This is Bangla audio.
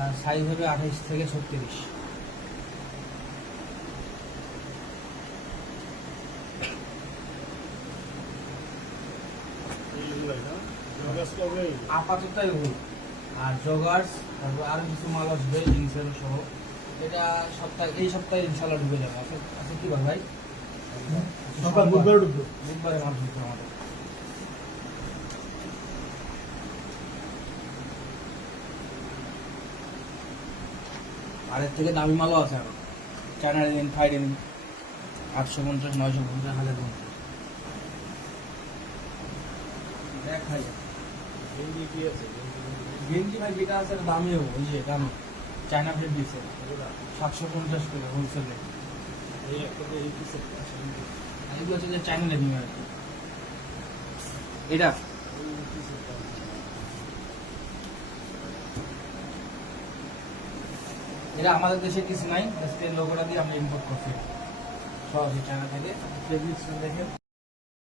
আর সাইজ হবে 28 থেকে 36। আপাতত এগুলো আর জগার্স, তারপর আরো কিছু মাল আসবে জিন্সের সহ। এটা এই সপ্তাহে ইনশাল্লাহ ঢুকে যাবে। আচ্ছা কি বল ভাই, বুধবারে ঢুকবো। বুধবারে মাল ঢুকবে আমাদের। আর এর থেকে দামি মালও আছে এখন, চায়না রেনিন, থাই রেনিন, 850, 950, 1050। দেখ ভাই গেঞ্জি ভাই যেটা আছে দামিও, ওই যে দামি চায়না প্লেট দিচ্ছে 750 করে হোলসেল রেট। এগুলো হচ্ছে যে চায়না লেনিন আর কি। এটা আমাদের দেশে কিছু নাই, লোগোটা দিয়ে আমরা ইম্পোর্ট করছি সরাসরি চায়না থেকে। ফেব্রিক্স দেখেন,